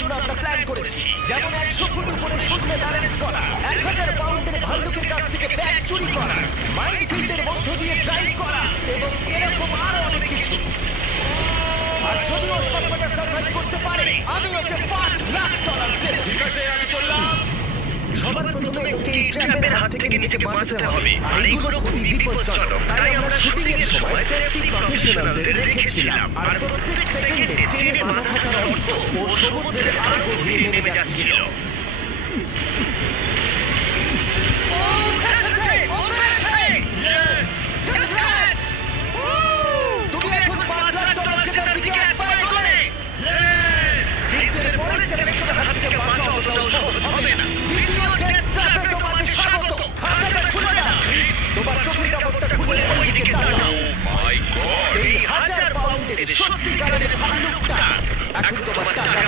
জন্য আমরা প্ল্যান করেছি, যেমন 100 ফুট উপরে শূন্যে ব্যালেন্স করা, 1000 পাউন্ডের ভাল্লুকের কাছ থেকে ব্যাগ চুরি করা, মাইনফিল্ডের মধ্য দিয়ে ড্রাইভ করা এবং এরকম আরো অনেক কিছু। আর যদি ও সবকটা সার্ভাইভ করতে পারে, আমি ওকে $5,00,000 দেব। ঠিক আছে, আমি চললাম। সবার প্রথমে ওকে এই ট্র্যাপের হাত থেকে নিজেকে বাঁচাতে হবে, আর এইগুলো খুবই বিপজ্জনক। তাই আমরা শুটিং এর সময় সেফটি প্রফেশনালদের রেখেছিলাম। আর প্রত্যেক সেকেন্ডে চেনে বাঁধা থাকার অর্থ ও সমুদ্রের আরো গভীরে নেমে যাচ্ছিল। ও উঠেছে! ও উঠেছে! Congrats! তুমি এখন $5,00,000 জেতার দিকে এক পা এগোলে। কিন্তু এর পরের চ্যালেঞ্জের হাত থেকে বাঁচা অতটাও সহজ হবে না। দ্বিতীয় ডেথ ট্র্যাপে তোমাকে স্বাগত। খাঁচাটা খুলে দাও। তোমার চোখের কাপড়টা খুলে ওই দিকে তাকাও। ও মাই গড! এই 1000 পাউন্ডের সত্যিকারের ভাল্লুকটা এখন তোমার টাকা